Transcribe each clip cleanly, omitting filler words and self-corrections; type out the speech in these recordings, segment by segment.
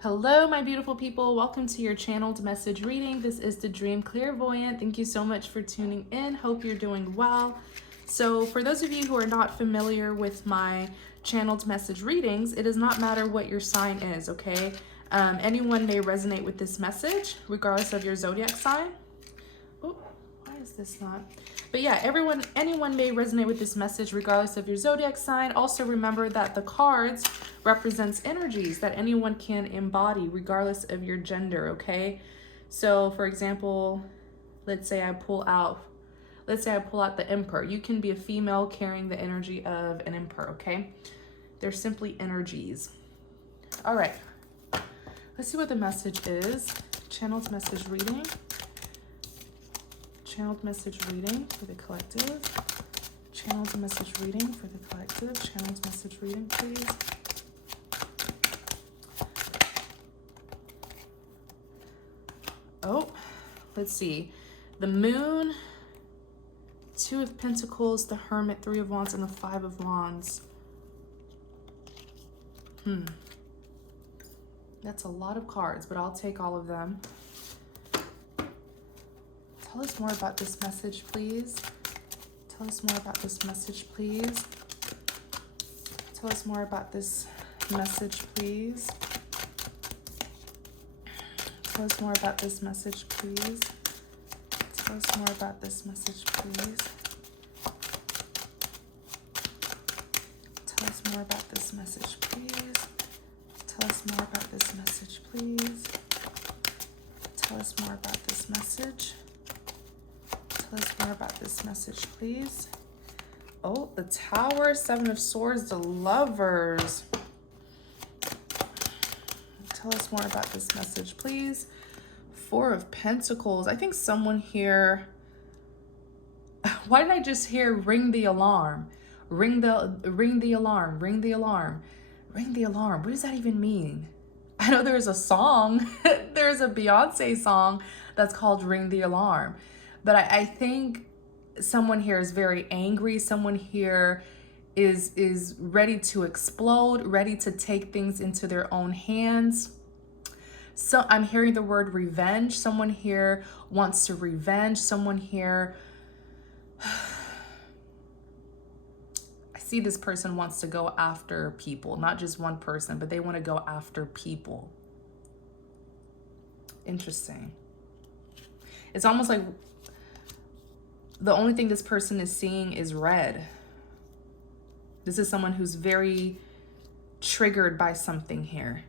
Hello, my beautiful people. Welcome to your channeled message reading. This is the Dream Clairvoyant. Thank you so much for tuning in. Hope you're doing well. So for those of you who are not familiar with my channeled message readings, it does not matter what your sign is, okay? Anyone may resonate with this message, regardless of your zodiac sign. Oh, why is this not? But yeah, anyone may resonate with this message regardless of your zodiac sign. Also remember that the cards represents energies that anyone can embody regardless of your gender, okay? So for example, let's say I pull out the Emperor. You can be a female carrying the energy of an Emperor, okay? They're simply energies. All right. Let's see what the message is. Channeled message reading. Channeled message reading for the collective. Channeled message reading for the collective. Channeled message reading, please. Oh, let's see. The Moon, Two of Pentacles, the Hermit, Three of Wands, and the Five of Wands. That's a lot of cards, but I'll take all of them. Tell us more about this message, please. Tell us more about this message, please. Tell us more about this message, please. Tell us more about this message, please. Tell us more about this message, please. Tell us more about this message, please. Tell us more about this message, please. Tell us more about this message. Tell us more about this message, please. Oh, the Tower, Seven of Swords, the Lovers. Tell us more about this message, please. Four of Pentacles. I think someone here... Why did I just hear ring the alarm? Ring the alarm, ring the alarm, ring the alarm. What does that even mean? I know there's a song. There's a Beyonce song that's called Ring the Alarm. But I think someone here is very angry. Someone here is ready to explode, ready to take things into their own hands. So I'm hearing the word revenge. Someone here wants to revenge. Someone here, I see this person wants to go after people, not just one person, but they want to go after people. Interesting. It's almost like the only thing this person is seeing is red. This is someone who's very triggered by something here.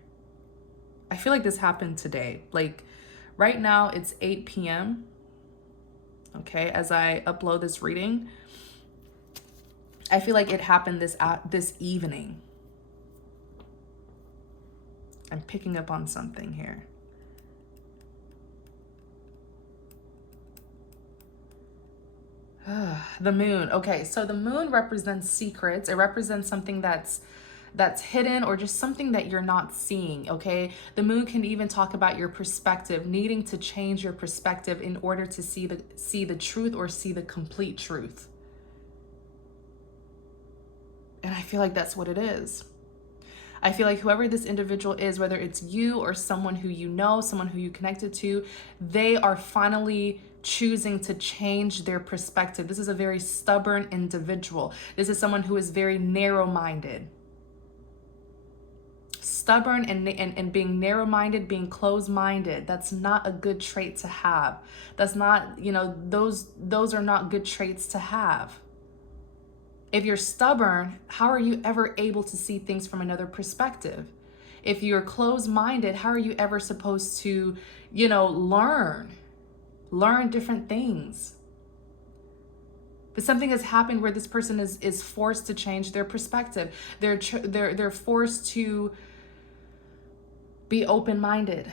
I feel like this happened today. Like right now it's 8 p.m. Okay, as I upload this reading, I feel like it happened this evening. I'm picking up on something here. The Moon. Okay, so the Moon represents secrets. It represents something that's hidden or just something that you're not seeing, okay? The Moon can even talk about your perspective, needing to change your perspective in order to see the truth or see the complete truth. And I feel like that's what it is. I feel like whoever this individual is, whether it's you or someone who you know, someone who you connected to, they are finally choosing to change their perspective. This is a very stubborn individual. This is someone who is very narrow-minded. Stubborn and being narrow-minded, being closed-minded, that's not a good trait to have. That's not, those are not good traits to have. If you're stubborn, how are you ever able to see things from another perspective? If you're closed-minded, how are you ever supposed to, learn different things? But something has happened where this person is forced to change their perspective. They're forced to be open-minded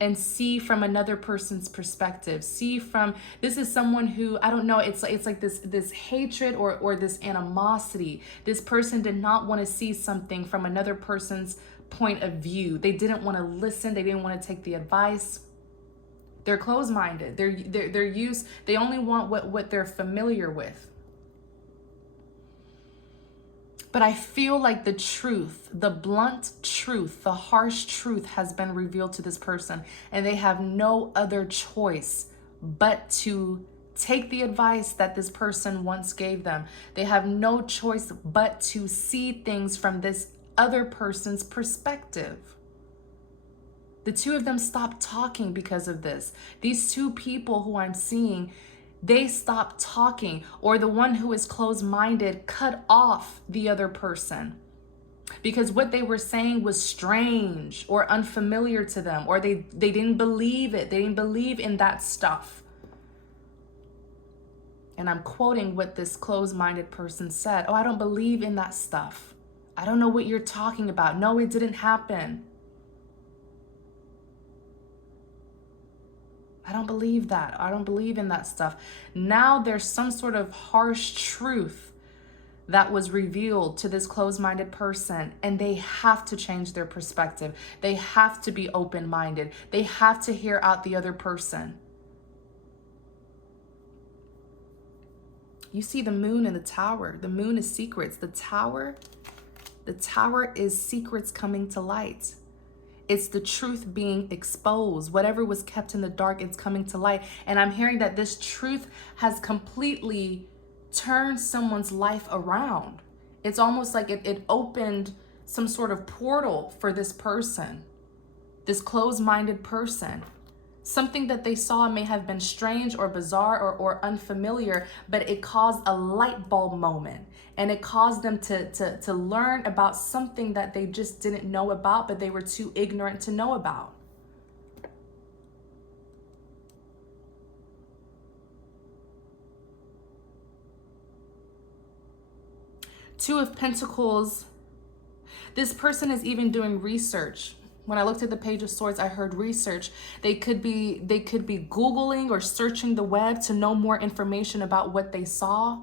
and see from another person's perspective. This is someone who, I don't know, it's like this hatred or this animosity. This person did not want to see something from another person's point of view. They didn't want to listen. They didn't want to take the advice. They're closed-minded. They only want what they're familiar with. But I feel like the truth, the blunt truth, the harsh truth has been revealed to this person, and they have no other choice but to take the advice that this person once gave them. They have no choice but to see things from this other person's perspective. The two of them stopped talking because of this. These two people who I'm seeing, they stopped talking, or the one who is closed-minded cut off the other person because what they were saying was strange or unfamiliar to them, or they didn't believe it. They didn't believe in that stuff. And I'm quoting what this closed-minded person said. Oh, I don't believe in that stuff. I don't know what you're talking about. No, it didn't happen. I don't believe that. I don't believe in that stuff. Now there's some sort of harsh truth that was revealed to this closed-minded person, and they have to change their perspective. They have to be open-minded. They have to hear out the other person. You see the moon and the tower. The moon is secrets. The tower is secrets coming to light. It's the truth being exposed. Whatever was kept in the dark, it's coming to light. And I'm hearing that this truth has completely turned someone's life around. It's almost like it opened some sort of portal for this person, this closed-minded person. Something that they saw may have been strange or bizarre or unfamiliar, but it caused a light bulb moment. And it caused them to learn about something that they just didn't know about, but they were too ignorant to know about. Two of Pentacles. This person is even doing research. When I looked at the Page of Swords, I heard research. They could be Googling or searching the web to know more information about what they saw.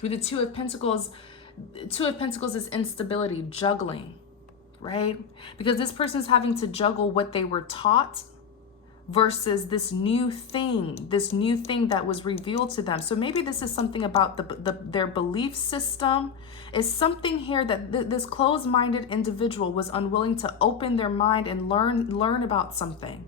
With the Two of Pentacles is instability, juggling, right? Because this person's having to juggle what they were taught versus this new thing that was revealed to them. So maybe this is something about their belief system. Is something here that this closed-minded individual was unwilling to open their mind and learn about something.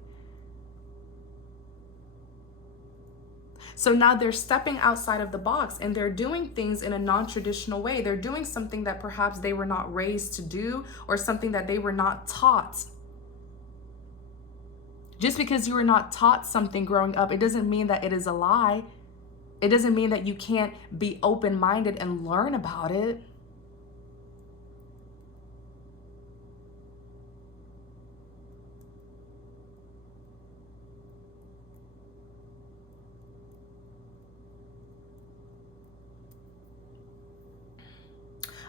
So now they're stepping outside of the box and they're doing things in a non-traditional way. They're doing something that perhaps they were not raised to do, or something that they were not taught. Just because you were not taught something growing up, it doesn't mean that it is a lie. It doesn't mean that you can't be open-minded and learn about it.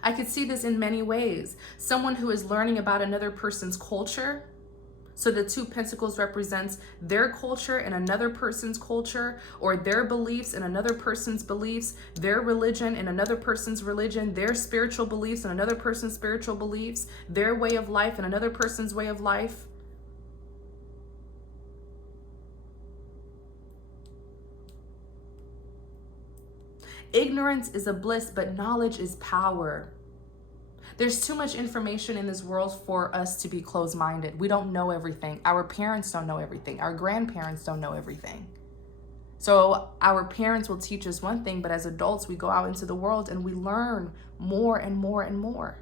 I could see this in many ways. Someone who is learning about another person's culture. So the Two Pentacles represents their culture and another person's culture, or their beliefs and another person's beliefs, their religion and another person's religion, their spiritual beliefs and another person's spiritual beliefs, their way of life and another person's way of life. Ignorance is a bliss, but knowledge is power. There's too much information in this world for us to be closed-minded. We don't know everything. Our parents don't know everything. Our grandparents don't know everything. So our parents will teach us one thing, but as adults, we go out into the world and we learn more and more and more.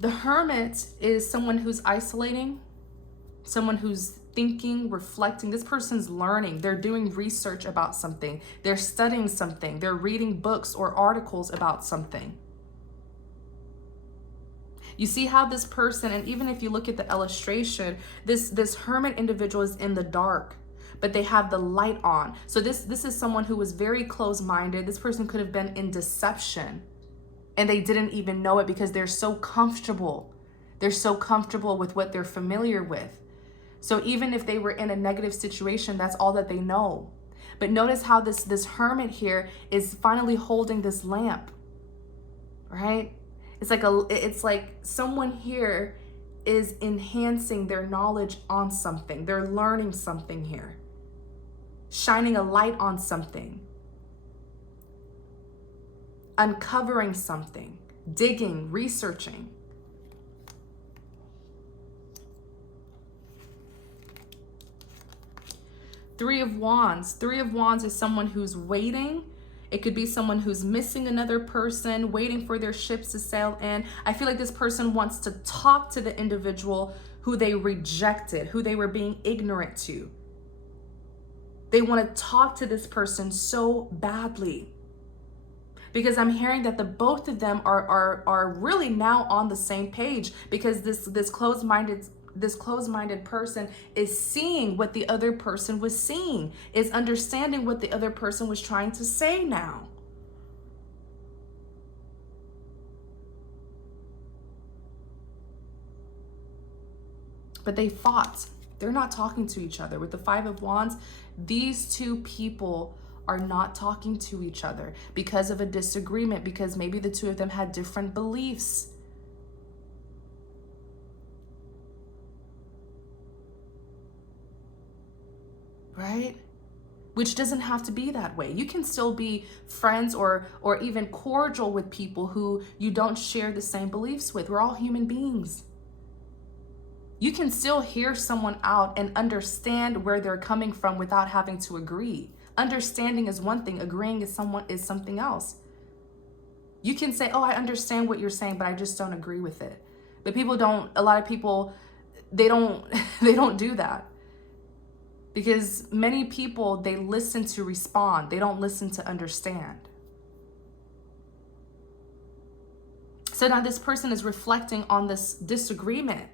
The Hermit is someone who's isolating, someone who's thinking, reflecting. This person's learning. They're doing research about something. They're studying something. They're reading books or articles about something. You see how this person, and even if you look at the illustration, this hermit individual is in the dark, but they have the light on. So this is someone who was very close-minded. This person could have been in deception, and they didn't even know it because they're so comfortable. They're so comfortable with what they're familiar with. So even if they were in a negative situation, that's all that they know. But notice how this hermit here is finally holding this lamp, right? It's like someone here is enhancing their knowledge on something. They're learning something here, shining a light on something, uncovering something, digging, researching. Three of Wands. Three of Wands is someone who's waiting. It could be someone who's missing another person, waiting for their ships to sail in. I feel like this person wants to talk to the individual who they rejected, who they were being ignorant to. They want to talk to this person so badly. Because I'm hearing that the both of them are really now on the same page, because this closed-minded person is seeing what the other person was seeing, is understanding what the other person was trying to say now. But they fought. They're not talking to each other. With the Five of Wands, these two people are not talking to each other because of a disagreement, because maybe the two of them had different beliefs. Right? Which doesn't have to be that way. You can still be friends or even cordial with people who you don't share the same beliefs with. We're all human beings. You can still hear someone out and understand where they're coming from without having to agree. Understanding is one thing, agreeing is something else. You can say, "Oh, I understand what you're saying, but I just don't agree with it." But a lot of people, they don't do that. Because many people, they listen to respond. They don't listen to understand. So now this person is reflecting on this disagreement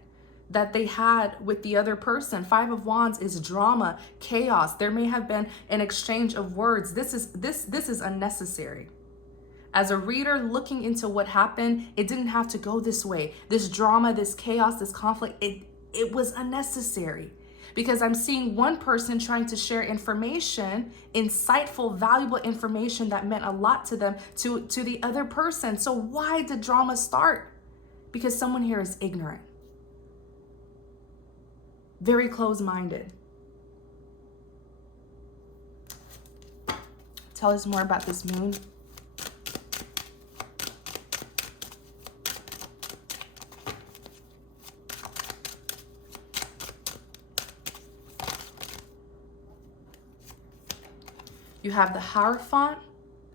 that they had with the other person. Five of Wands is drama, chaos. There may have been an exchange of words. This is unnecessary. As a reader looking into what happened, it didn't have to go this way. This drama, this chaos, this conflict, it was unnecessary. Because I'm seeing one person trying to share information, insightful, valuable information that meant a lot to them, to the other person. So why did drama start? Because someone here is ignorant. Very closed-minded. Tell us more about this moon. You have the Hierophant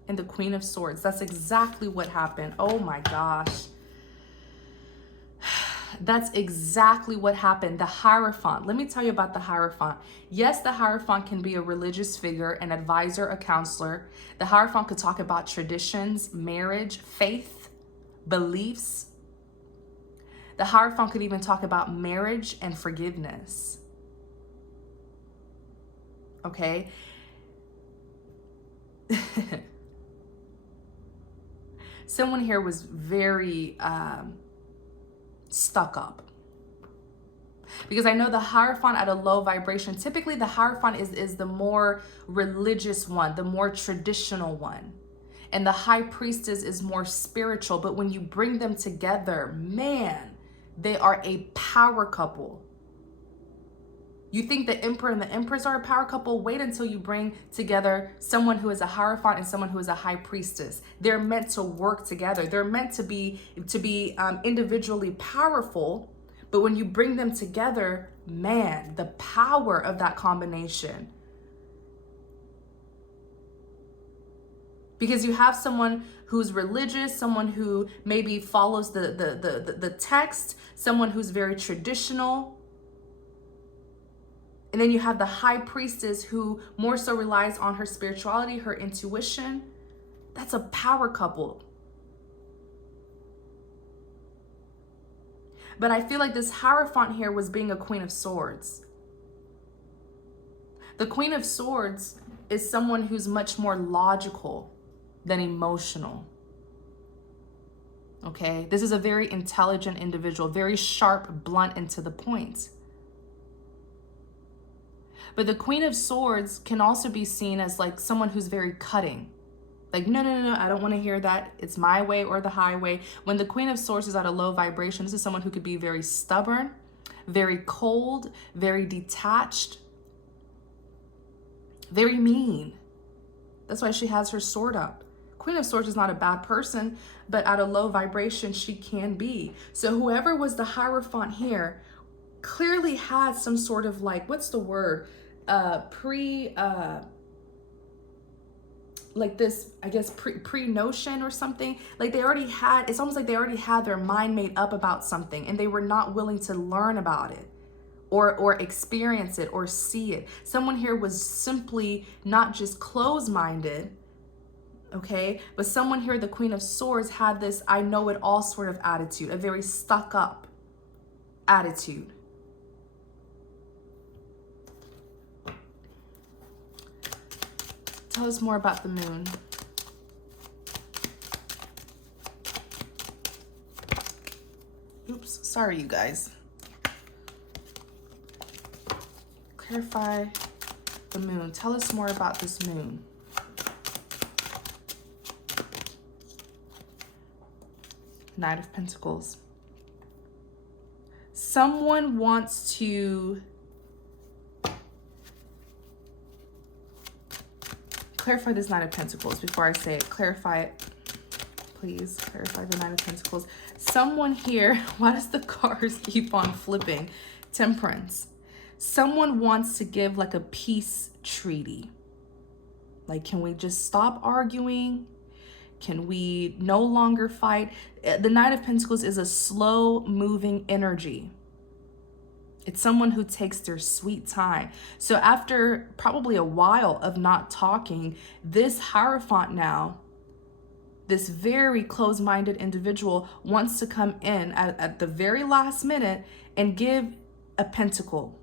and the Queen of Swords. That's exactly what happened. Oh my gosh. That's exactly what happened. The Hierophant. Let me tell you about the Hierophant. Yes, the Hierophant can be a religious figure, an advisor, a counselor. The Hierophant could talk about traditions, marriage, faith, beliefs. The Hierophant could even talk about marriage and forgiveness. Okay? Someone here was very stuck up, because I know the Hierophant at a low vibration, typically the Hierophant is the more religious one, the more traditional one, and the High Priestess is more spiritual. But when you bring them together, man, they are a power couple. You think the Emperor and the Empress are a power couple? Wait until you bring together someone who is a Hierophant and someone who is a High Priestess. They're meant to work together. They're meant to be individually powerful, but when you bring them together, man, the power of that combination. Because you have someone who's religious, someone who maybe follows the text, someone who's very traditional. And then you have the High Priestess who more so relies on her spirituality, her intuition. That's a power couple. But I feel like this Hierophant here was being a Queen of Swords. The Queen of Swords is someone who's much more logical than emotional. Okay? This is a very intelligent individual, very sharp, blunt, and to the point. But the Queen of Swords can also be seen as like someone who's very cutting. Like, no, no, no, no, I don't want to hear that. It's my way or the highway. When the Queen of Swords is at a low vibration, this is someone who could be very stubborn, very cold, very detached, very mean. That's why she has her sword up. Queen of Swords is not a bad person, but at a low vibration, she can be. So whoever was the Hierophant here clearly had some sort of like, what's the word? Like this, I guess, pre-notion or something. Like they already had, it's almost like they already had their mind made up about something and they were not willing to learn about it or experience it or see it. Someone here was simply not just closed-minded, okay? But someone here, the Queen of Swords, had this I know it all sort of attitude, a very stuck up attitude. Tell us more about the moon. Oops, sorry you guys. Clarify the moon. Tell us more about this moon. Knight of Pentacles. Someone wants to clarify this Knight of Pentacles before I say it. Clarify it. Please clarify the Knight of Pentacles. Someone here, why does the cards keep on flipping? Temperance. Someone wants to give like a peace treaty. Like, can we just stop arguing? Can we no longer fight? The Knight of Pentacles is a slow moving energy. It's someone who takes their sweet time. So after probably a while of not talking, this Hierophant now, this very close-minded individual wants to come in at the very last minute and give a pentacle,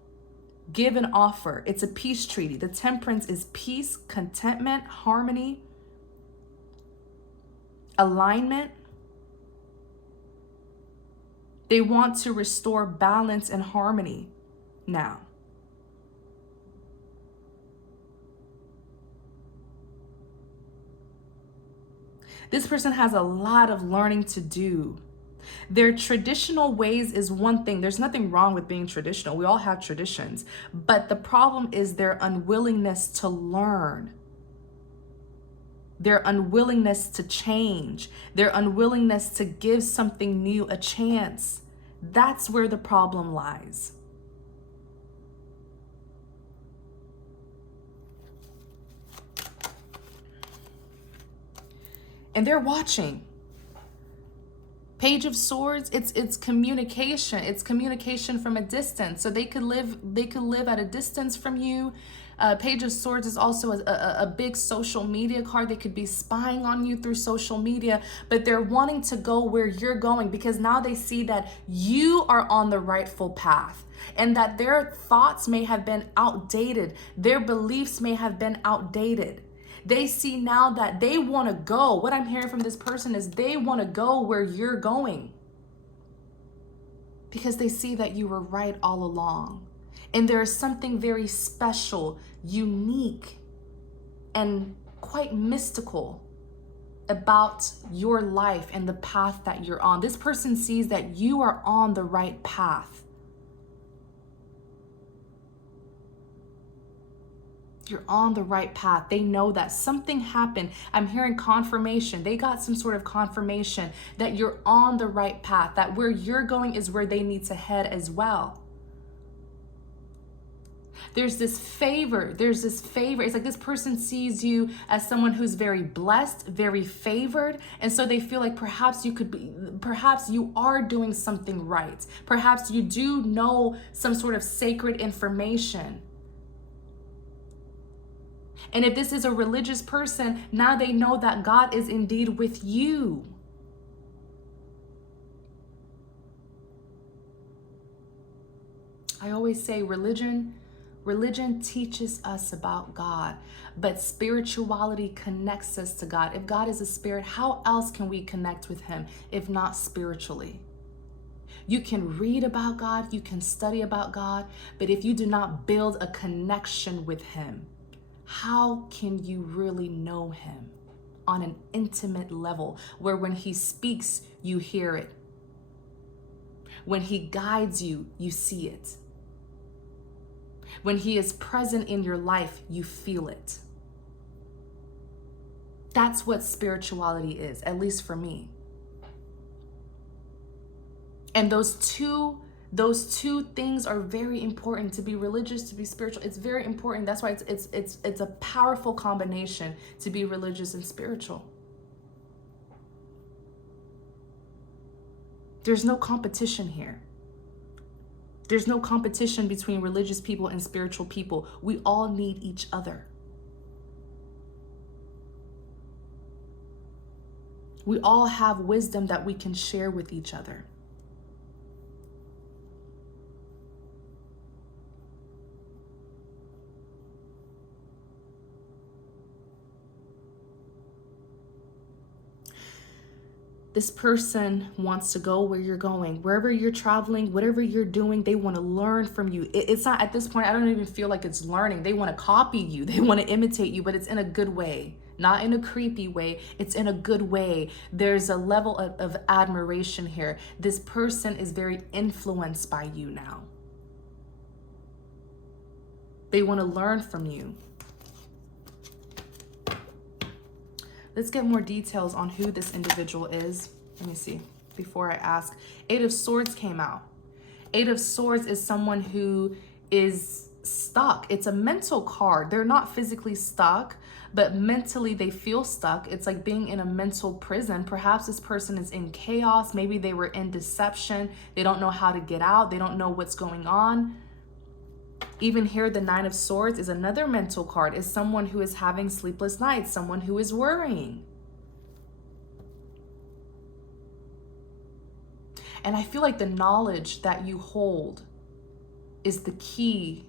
give an offer. It's a peace treaty. The Temperance is peace, contentment, harmony, alignment. They want to restore balance and harmony now. This person has a lot of learning to do. Their traditional ways is one thing. There's nothing wrong with being traditional. We all have traditions. But the problem is their unwillingness to learn. Their unwillingness to change. Their unwillingness to give something new a chance. That's where the problem lies. And they're watching. Page of Swords, it's communication. It's communication from a distance. So they could live at a distance from you. Page of Swords is also a big social media card. They could be spying on you through social media, but they're wanting to go where you're going because now they see that you are on the rightful path and that their thoughts may have been outdated. Their beliefs may have been outdated. They see now that they want to go. What I'm hearing from this person is they want to go where you're going because they see that you were right all along. And there is something very special, unique, and quite mystical about your life and the path that you're on. This person sees that you are on the right path. You're on the right path. They know that something happened. I'm hearing confirmation. They got some sort of confirmation that you're on the right path, that where you're going is where they need to head as well. There's this favor. It's like this person sees you as someone who's very blessed, very favored. And so they feel like perhaps you are doing something right. Perhaps you do know some sort of sacred information. And if this is a religious person, now they know that God is indeed with you. I always say religion teaches us about God, but spirituality connects us to God. If God is a spirit, how else can we connect with him if not spiritually? You can read about God, you can study about God, but if you do not build a connection with him, how can you really know him on an intimate level, where when he speaks, you hear it. When he guides you, you see it. When he is present in your life, you feel it. That's what spirituality is, at least for me. And those two things are very important. To be religious, to be spiritual, it's very important. That's why it's a powerful combination to be religious and spiritual. There's no competition here. There's no competition between religious people and spiritual people. We all need each other. We all have wisdom that we can share with each other. This person wants to go where you're going, wherever you're traveling, whatever you're doing, they want to learn from you. It's not, at this point, I don't even feel like it's learning. They want to copy you. They want to imitate you, but it's in a good way, not in a creepy way. It's in a good way. There's a level of admiration here. This person is very influenced by you now. They want to learn from you. Let's get more details on who this individual is. Let me see, before I ask. 8 of Swords came out. 8 of Swords is someone who is stuck. It's a mental card. They're not physically stuck, but mentally they feel stuck. It's like being in a mental prison. Perhaps this person is in chaos. Maybe they were in deception. They don't know how to get out. They don't know what's going on. Even here, the 9 of Swords is another mental card. Is someone who is having sleepless nights, someone who is worrying. And I feel like the knowledge that you hold is the key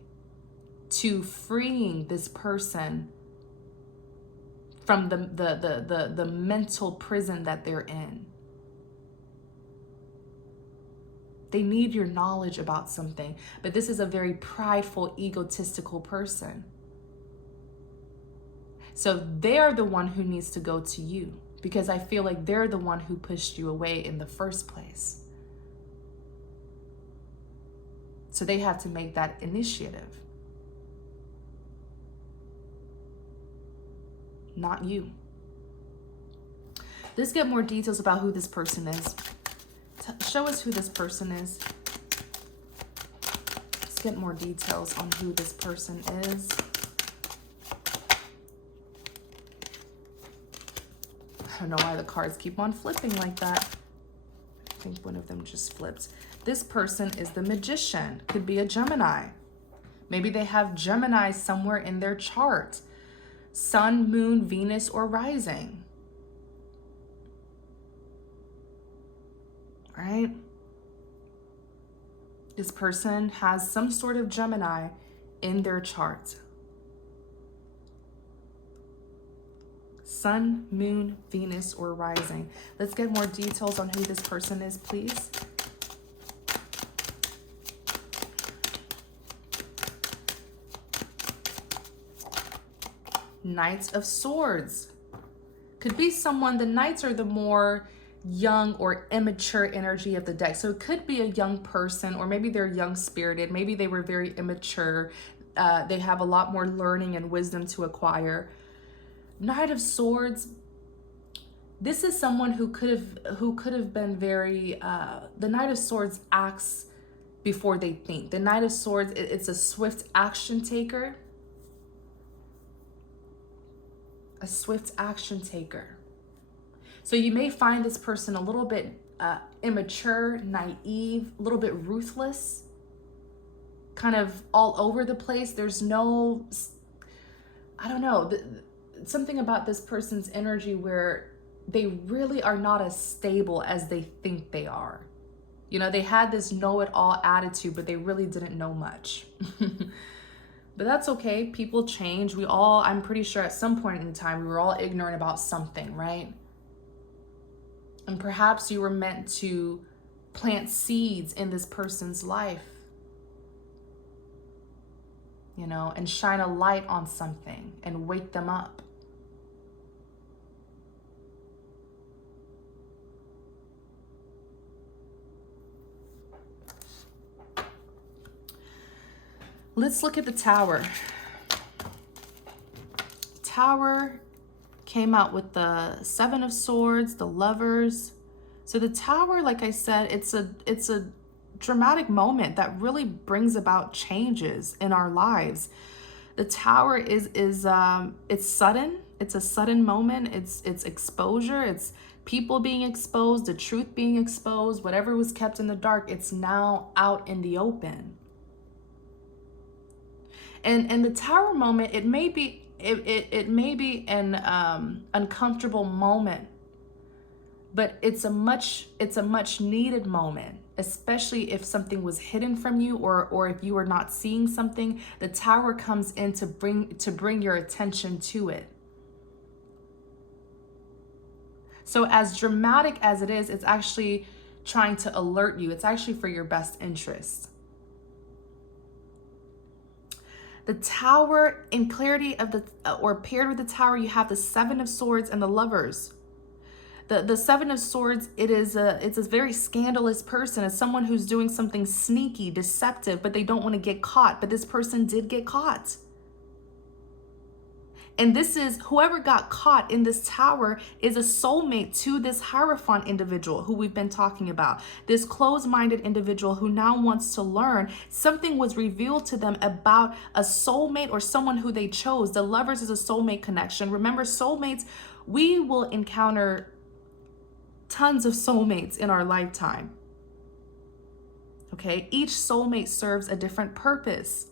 to freeing this person from the mental prison that they're in. They need your knowledge about something, but this is a very prideful, egotistical person. So they're the one who needs to go to you, because I feel like they're the one who pushed you away in the first place. So they have to make that initiative, not you. Let's get more details about who this person is. Show us who this person is. Let's get more details on who this person is. I don't know why the cards keep on flipping like that. I think one of them just flipped. This person is the Magician. Could be a Gemini. Maybe they have Gemini somewhere in their chart. Sun, Moon, Venus, or Rising. Right? This person has some sort of Gemini in their chart. Sun, Moon, Venus, or Rising. Let's get more details on who this person is, please. Knights of Swords. Could be someone, the Knights are the more young or immature energy of the deck. So it could be a young person, or maybe they're young spirited. Maybe they were very immature. They have a lot more learning and wisdom to acquire. Knight of Swords. This is someone who could have been very, the Knight of Swords acts before they think. The Knight of Swords, it's a swift action taker. A swift action taker. So you may find this person a little bit immature, naive, a little bit ruthless, kind of all over the place. There's no, I don't know, something about this person's energy where they really are not as stable as they think they are. You know, they had this know-it-all attitude, but they really didn't know much. But that's okay. People change. We all, I'm pretty sure at some point in time, we were all ignorant about something, right? And perhaps you were meant to plant seeds in this person's life, you know, and shine a light on something and wake them up. Let's look at the Tower. Tower came out with the Seven of Swords, the Lovers. So the Tower, like I said, it's a dramatic moment that really brings about changes in our lives. The Tower is it's sudden. It's a sudden moment. It's exposure. It's people being exposed, the truth being exposed, whatever was kept in the dark, it's now out in the open. And the Tower moment, it may be an uncomfortable moment, but it's a much needed moment, especially if something was hidden from you, or if you are not seeing something. The Tower comes in to bring your attention to it. So as dramatic as it is, it's actually trying to alert you. It's actually for your best interest. The Tower, in clarity of the, or paired with the Tower, you have the Seven of Swords and the Lovers. The Seven of Swords, it's a very scandalous person. It's someone who's doing something sneaky, deceptive, but they don't want to get caught. But this person did get caught. And this is, whoever got caught in this Tower is a soulmate to this Hierophant individual who we've been talking about. This closed-minded individual who now wants to learn. Something was revealed to them about a soulmate or someone who they chose. The Lovers is a soulmate connection. Remember, soulmates, we will encounter tons of soulmates in our lifetime. Okay, each soulmate serves a different purpose.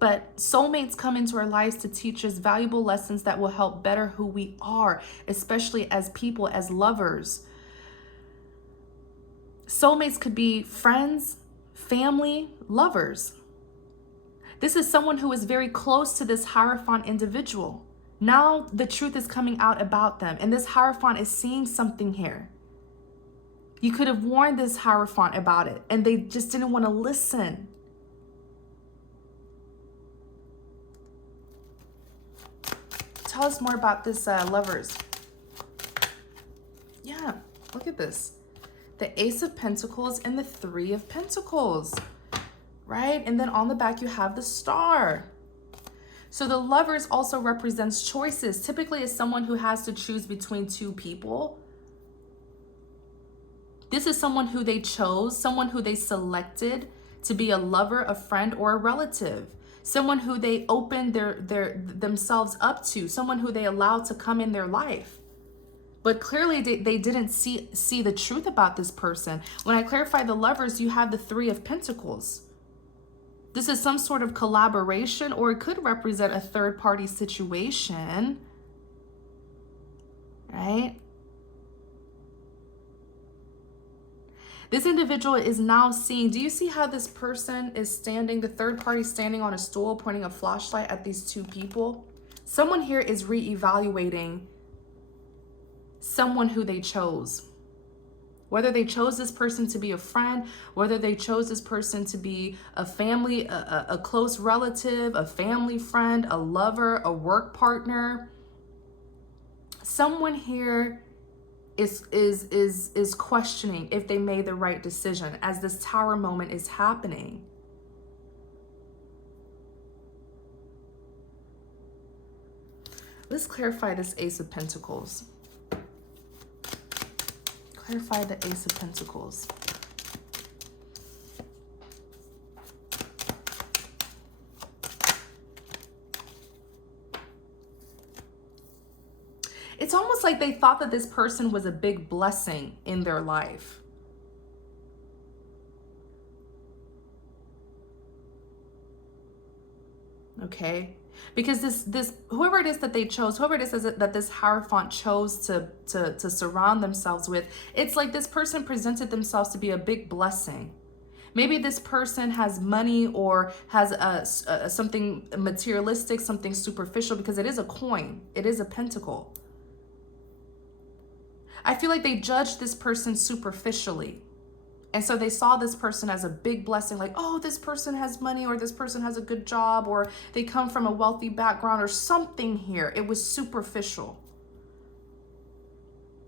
But soulmates come into our lives to teach us valuable lessons that will help better who we are, especially as people, as lovers. Soulmates could be friends, family, lovers. This is someone who is very close to this Hierophant individual. Now the truth is coming out about them, and this Hierophant is seeing something here. You could have warned this Hierophant about it, and they just didn't want to listen. Tell us more about this Lovers. Yeah, look at this. The Ace of Pentacles and the Three of Pentacles, right? And then on the back, you have the Star. So the Lovers also represents choices. Typically, it's someone who has to choose between two people. This is someone who they chose, someone who they selected to be a lover, a friend, or a relative. Someone who they opened themselves up to, someone who they allowed to come in their life. But clearly they didn't see the truth about this person. When I clarify the Lovers, you have the Three of Pentacles. This is some sort of collaboration, or it could represent a third-party situation, right? This individual is now seeing, do you see how this person is standing, the third party standing on a stool, pointing a flashlight at these two people? Someone here is reevaluating someone who they chose. Whether they chose this person to be a friend, whether they chose this person to be a family, a close relative, a family friend, a lover, a work partner. Someone here is questioning if they made the right decision as this Tower moment is happening. Let's clarify this Ace of Pentacles. Clarify the Ace of Pentacles. It's almost like they thought that this person was a big blessing in their life. Okay? Because this whoever it is that they chose, whoever it is that this Hierophant chose to surround themselves with, it's like this person presented themselves to be a big blessing. Maybe this person has money or has something materialistic, something superficial, because it is a coin. It is a pentacle. I feel like they judged this person superficially. And so they saw this person as a big blessing, like, oh, this person has money, or this person has a good job, or they come from a wealthy background, or something here. It was superficial.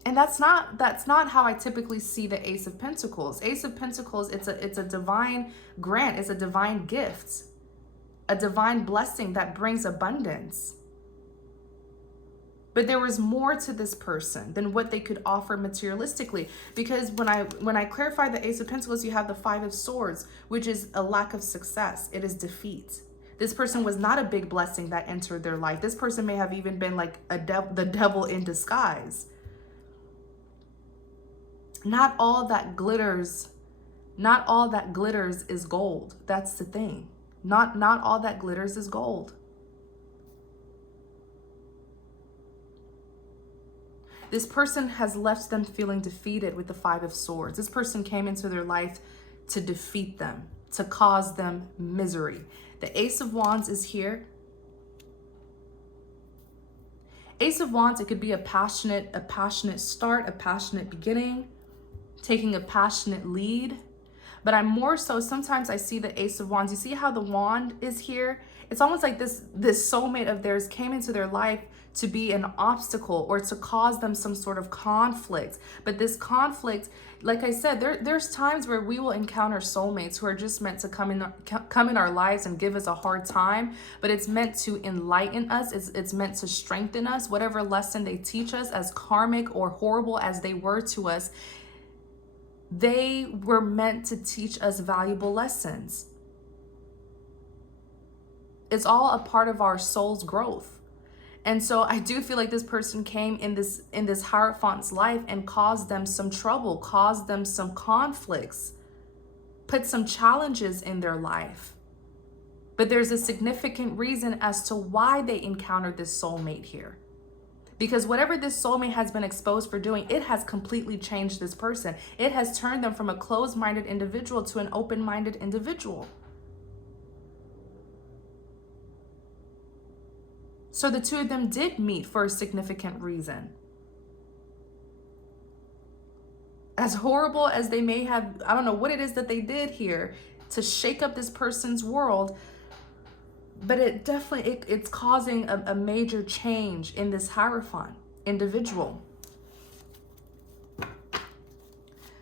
And that's not how I typically see the Ace of Pentacles. Ace of Pentacles, it's a divine grant, it's a divine gift, a divine blessing that brings abundance. But there was more to this person than what they could offer materialistically. Because when I clarify the Ace of Pentacles, you have the Five of Swords, which is a lack of success. It is defeat. This person was not a big blessing that entered their life. This person may have even been like the devil in disguise. Not all that glitters is gold. That's the thing. Not all that glitters is gold. This person has left them feeling defeated with the Five of Swords. This person came into their life to defeat them, to cause them misery. The Ace of Wands is here. Ace of Wands, it could be a passionate start, a passionate beginning, taking a passionate lead. But I'm more so, sometimes I see the Ace of Wands. You see how the wand is here? It's almost like this soulmate of theirs came into their life to be an obstacle or to cause them some sort of conflict. But this conflict, like I said, there's times where we will encounter soulmates who are just meant to come in our lives and give us a hard time, but it's meant to enlighten us. It's meant to strengthen us. Whatever lesson they teach us, as karmic or horrible as they were to us, they were meant to teach us valuable lessons. It's all a part of our soul's growth. And so I do feel like this person came in this Hierophant's life and caused them some trouble, caused them some conflicts, put some challenges in their life. But there's a significant reason as to why they encountered this soulmate here. Because whatever this soulmate has been exposed for doing, it has completely changed this person. It has turned them from a closed-minded individual to an open-minded individual. So the two of them did meet for a significant reason. As horrible as they may have, I don't know what it is that they did here to shake up this person's world, but it definitely, it's causing a major change in this Hierophant individual.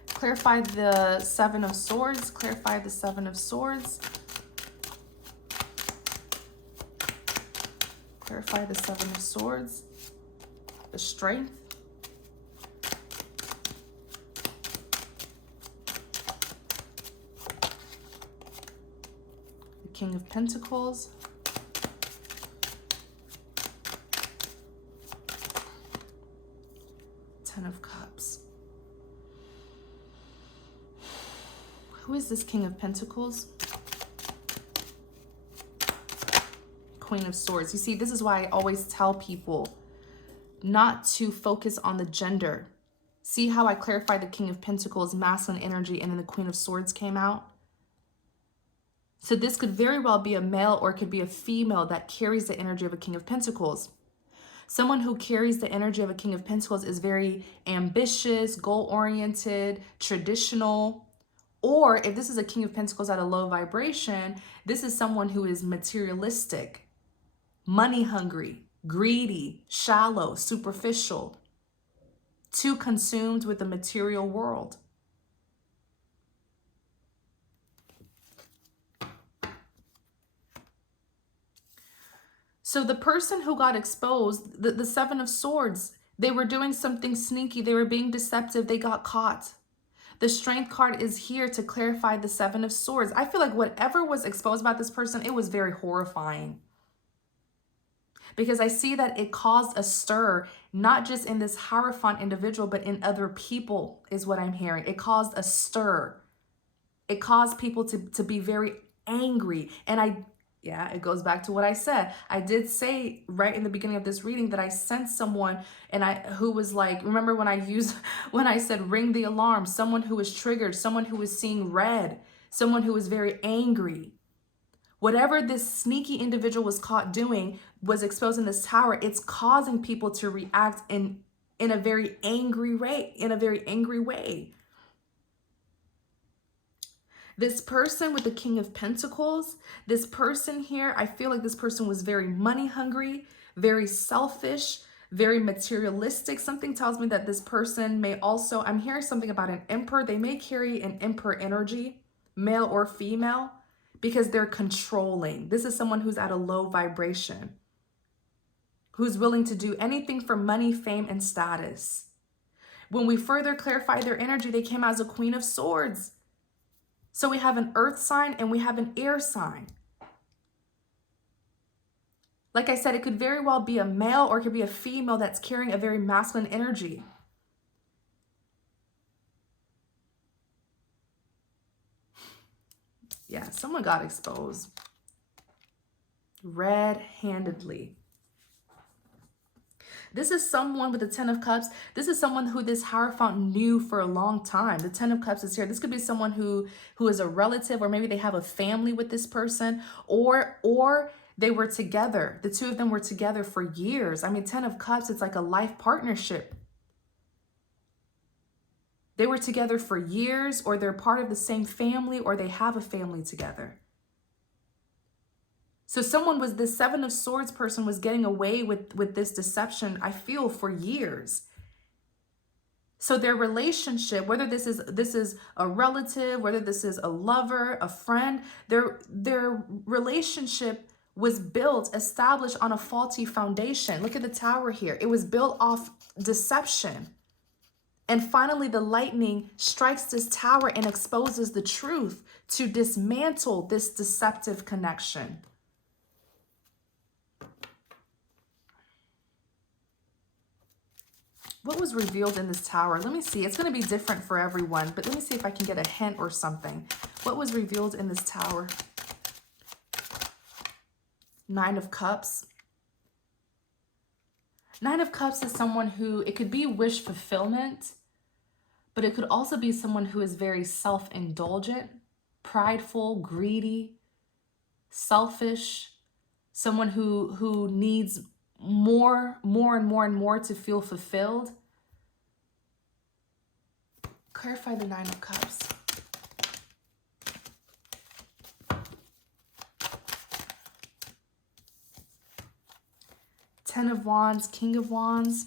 Clarify the Seven of Swords. Clarify the Seven of Swords. Clarify the Seven of Swords. The Strength. The King of Pentacles. Ten of Cups. Who is this King of Pentacles? Queen of Swords. You see, this is why I always tell people not to focus on the gender. See how I clarified the King of Pentacles, masculine energy, and then the Queen of Swords came out? So this could very well be a male or it could be a female that carries the energy of a King of Pentacles. Someone who carries the energy of a King of Pentacles is very ambitious, goal-oriented, traditional. Or if this is a King of Pentacles at a low vibration, this is someone who is materialistic, money hungry, greedy, shallow, superficial, too consumed with the material world. So the person who got exposed, the Seven of Swords, they were doing something sneaky. They were being deceptive. They got caught. The Strength card is here to clarify the Seven of Swords. I feel like whatever was exposed about this person, it was very horrifying. Because I see that it caused a stir, not just in this Hierophant individual, but in other people is what I'm hearing. It caused a stir. It caused people to be very angry. And yeah, it goes back to what I said. I did say right in the beginning of this reading that I sensed someone who was like, remember when I said ring the alarm, someone who was triggered, someone who was seeing red, someone who was very angry. Whatever this sneaky individual was caught doing was exposed in this tower. It's causing people to react in a very angry way. This person with the King of Pentacles, this person here, I feel like this person was very money hungry, very selfish, very materialistic. Something tells me that this person may also, I'm hearing something about an emperor. They may carry an emperor energy, male or female, because they're controlling. This is someone who's at a low vibration, who's willing to do anything for money, fame, and status. When we further clarify their energy, they came out as a Queen of Swords. So we have an earth sign and we have an air sign. Like I said, it could very well be a male or it could be a female that's carrying a very masculine energy. Yeah, someone got exposed red-handedly. This is someone with the Ten of Cups. This is someone who this Hierophant knew for a long time. The Ten of Cups is here. This could be someone who is a relative, or maybe they have a family with this person, or they were together. The two of them were together for years. I mean, Ten of Cups, it's like a life partnership. They were together for years, or they're part of the same family, or they have a family together. So someone was, this Seven of Swords person was getting away with this deception, I feel, for years. So their relationship, whether this is a relative, whether this is a lover, a friend, their relationship was built, established on a faulty foundation. Look at the Tower here. It was built off deception. And finally, the lightning strikes this tower and exposes the truth to dismantle this deceptive connection. What was revealed in this tower? Let me see. It's going to be different for everyone, but let me see if I can get a hint or something. What was revealed in this tower? Nine of Cups. Nine of Cups is someone who, it could be wish fulfillment, but it could also be someone who is very self-indulgent, prideful, greedy, selfish, someone who needs more and more to feel fulfilled. Clarify the Nine of Cups. Ten of Wands, King of Wands.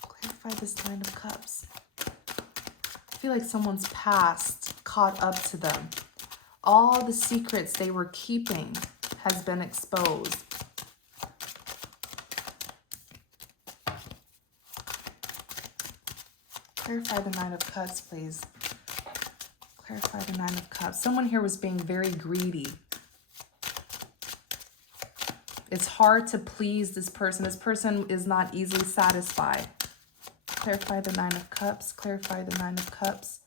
Clarify this Nine of Cups. I feel like someone's past caught up to them. All the secrets they were keeping has been exposed. Clarify the Nine of Cups, please. Clarify the Nine of Cups. Someone here was being very greedy. It's hard to please this person. This person is not easily satisfied. Clarify the Nine of Cups. Clarify the Nine of Cups.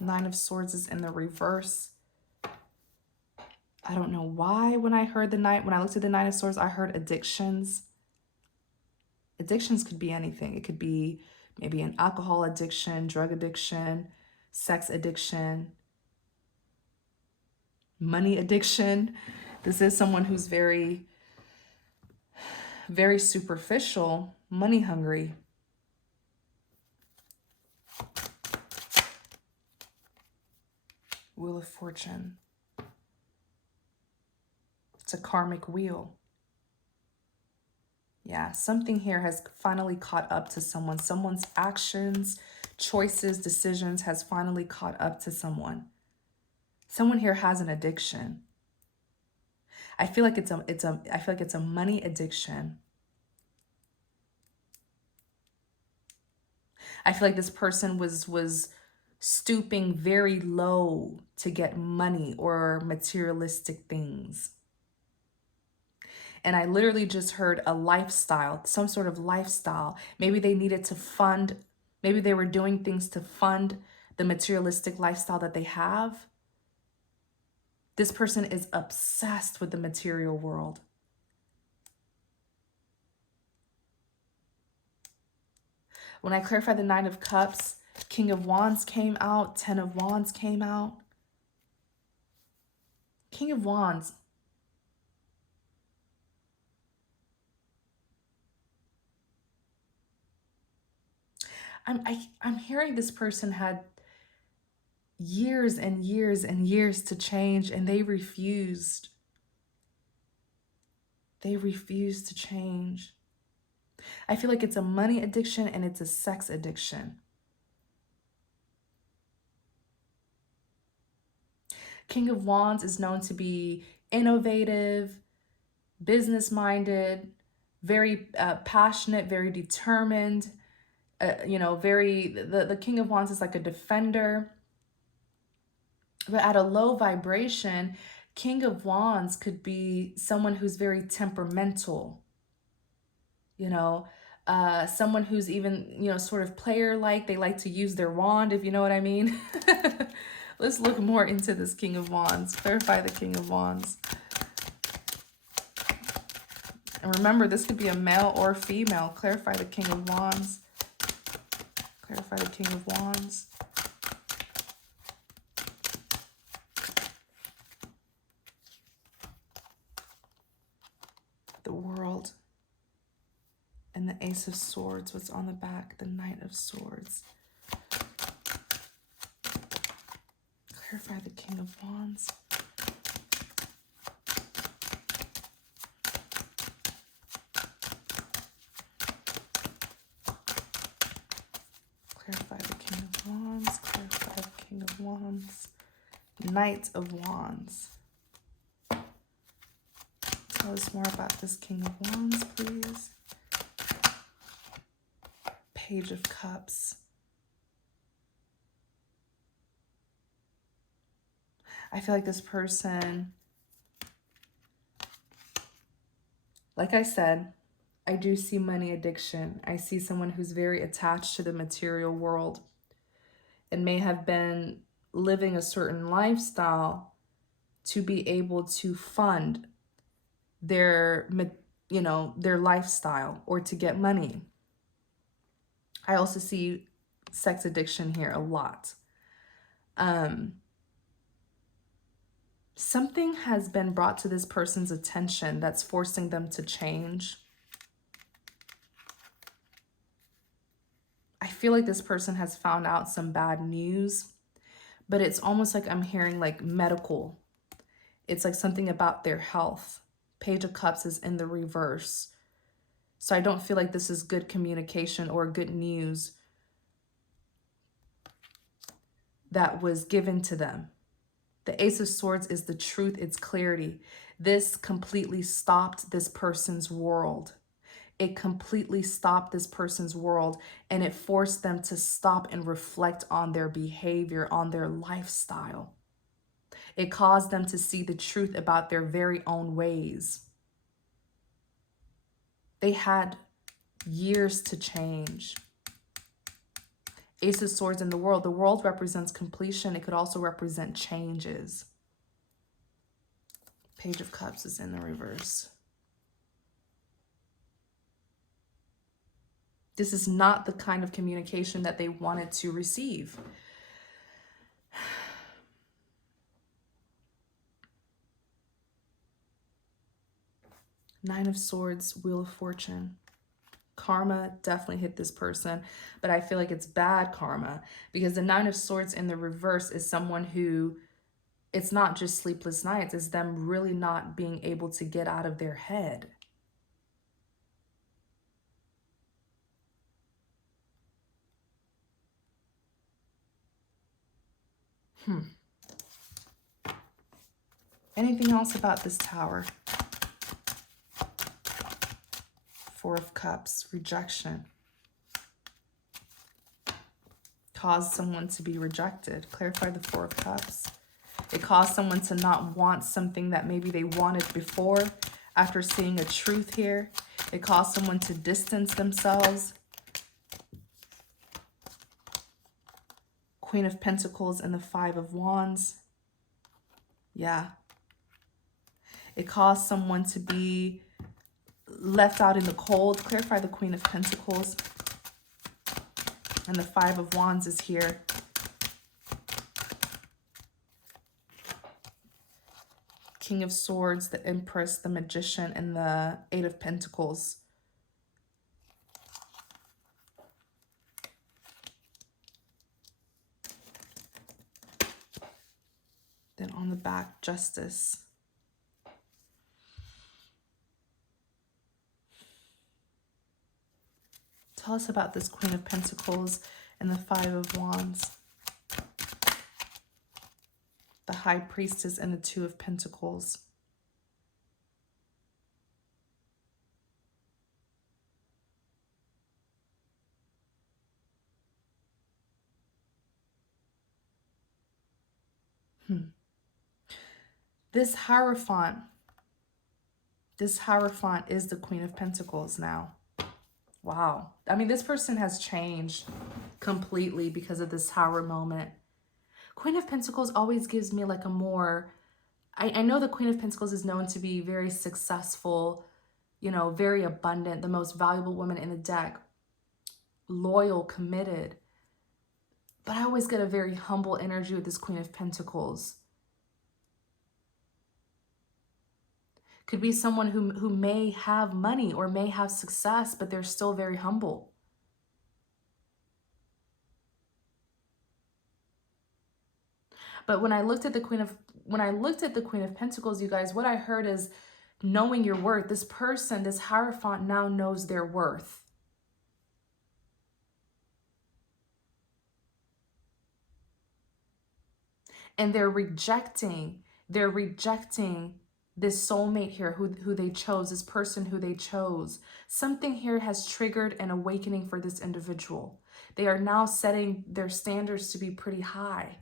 Nine of Swords is in the reverse. I don't know why when I looked at the Nine of Swords, I heard addictions. Addictions could be anything. It could be maybe an alcohol addiction, drug addiction, sex addiction, money addiction. This is someone who's very, very superficial, money hungry. Wheel of Fortune. It's a karmic wheel. Yeah, something here has finally caught up to someone. Someone's actions, choices, decisions has finally caught up to someone. Someone here has an addiction. I feel like it's a money addiction. I feel like this person was stooping very low to get money or materialistic things. And I literally just heard a lifestyle, some sort of lifestyle. Maybe they needed to fund, maybe they were doing things to fund the materialistic lifestyle that they have. This person is obsessed with the material world. When I clarify the Nine of Cups, King of Wands came out, Ten of Wands came out. King of Wands. I'm hearing this person had years and years and years to change, and they refused. They refused to change. I feel like it's a money addiction and it's a sex addiction. King of Wands is known to be innovative, business-minded, very passionate, very determined. The King of Wands is like a defender. But at a low vibration, King of Wands could be someone who's very temperamental, someone who's even, sort of player-like. They like to use their wand, if you know what I mean. Let's look more into this King of Wands. Clarify the King of Wands. And remember, this could be a male or female. Clarify the King of Wands. Clarify the King of Wands. The World. And the Ace of Swords. What's on the back? The Knight of Swords. Clarify the King of Wands. Clarify the King of Wands. Clarify the King of Wands. Knight of Wands. Tell us more about this King of Wands, please. Page of Cups. I feel like this person, like I said, I do see money addiction. I see someone who's very attached to the material world and may have been living a certain lifestyle to be able to fund their lifestyle or to get money. I also see sex addiction here a lot. Something has been brought to this person's attention that's forcing them to change. I feel like this person has found out some bad news, but it's almost like I'm hearing like medical. It's like something about their health. Page of Cups is in the reverse. So I don't feel like this is good communication or good news that was given to them. The Ace of Swords is the truth, it's clarity. This completely stopped this person's world. It completely stopped this person's world, and it forced them to stop and reflect on their behavior, on their lifestyle. It caused them to see the truth about their very own ways. They had years to change. Ace of Swords in the World. The world represents completion. It could also represent changes. Page of Cups is in the reverse. This is not the kind of communication that they wanted to receive. Nine of Swords, Wheel of Fortune. Karma definitely hit this person, but I feel like it's bad karma because the Nine of Swords in the reverse is someone who, it's not just sleepless nights, it's them really not being able to get out of their head. Anything else about this Tower? Four of Cups, rejection. Caused someone to be rejected. Clarify the Four of Cups. It caused someone to not want something that maybe they wanted before after seeing a truth here. It caused someone to distance themselves. Queen of Pentacles and the Five of Wands. Yeah. It caused someone to be left out in the cold. Clarify the Queen of Pentacles. And the Five of Wands is here. King of Swords, the Empress, the Magician, and the Eight of Pentacles. Then on the back, Justice. Tell us about this Queen of Pentacles and the Five of Wands. The High Priestess and the Two of Pentacles. This Hierophant is the Queen of Pentacles now. Wow. I mean, this person has changed completely because of this Tower moment. Queen of Pentacles always gives me like a more... I know the Queen of Pentacles is known to be very successful, you know, very abundant, the most valuable woman in the deck, loyal, committed. But I always get a very humble energy with this Queen of Pentacles. Could be someone who may have money or may have success, but they're still very humble. But when I looked at the Queen of Pentacles, you guys, what I heard is knowing your worth. This person, this Hierophant, now knows their worth. And they're rejecting this soulmate here who they chose, this person who they chose. Something here has triggered an awakening for this individual. They are now setting their standards to be pretty high.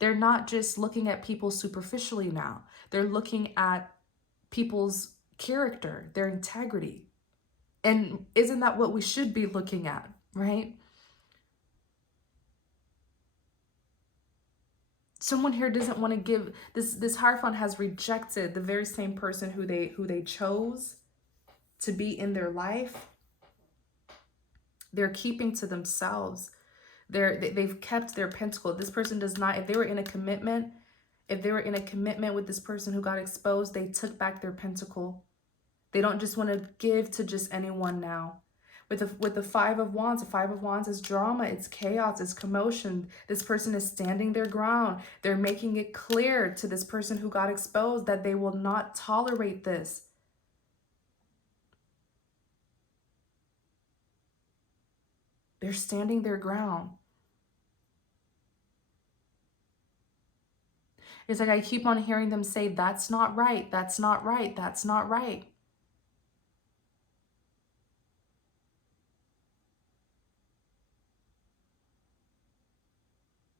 They're not just looking at people superficially now. They're looking at people's character, their integrity. And isn't that what we should be looking at, right? Someone here doesn't want to give, this Hierophant has rejected the very same person who they chose to be in their life. They're keeping to themselves. They've kept their pentacle. This person does not, if they were in a commitment with this person who got exposed, they took back their pentacle. They don't just want to give to just anyone now. With the Five of Wands, the Five of Wands is drama, it's chaos, it's commotion. This person is standing their ground. They're making it clear to this person who got exposed that they will not tolerate this. They're standing their ground. It's like I keep on hearing them say, that's not right, that's not right, that's not right.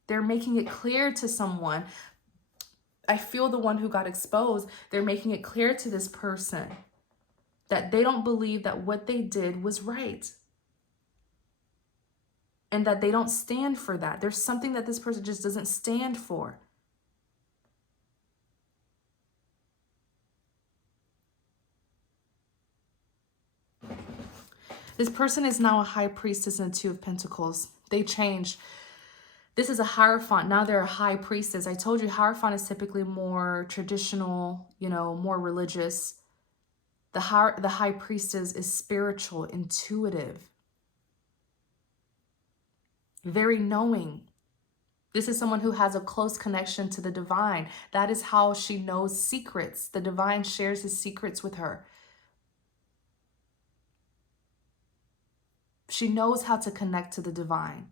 They're making it clear to someone. I feel the one who got exposed, they're making it clear to this person that they don't believe that what they did was right. And that they don't stand for that. There's something that this person just doesn't stand for. This person is now a High Priestess and a Two of Pentacles. They changed. This is a Hierophant. Now they're a High Priestess. I told you Hierophant is typically more traditional, you know, more religious. The High Priestess is spiritual, intuitive, very knowing. This is someone who has a close connection to the divine. That is how she knows secrets. The divine shares his secrets with her. She knows how to connect to the divine.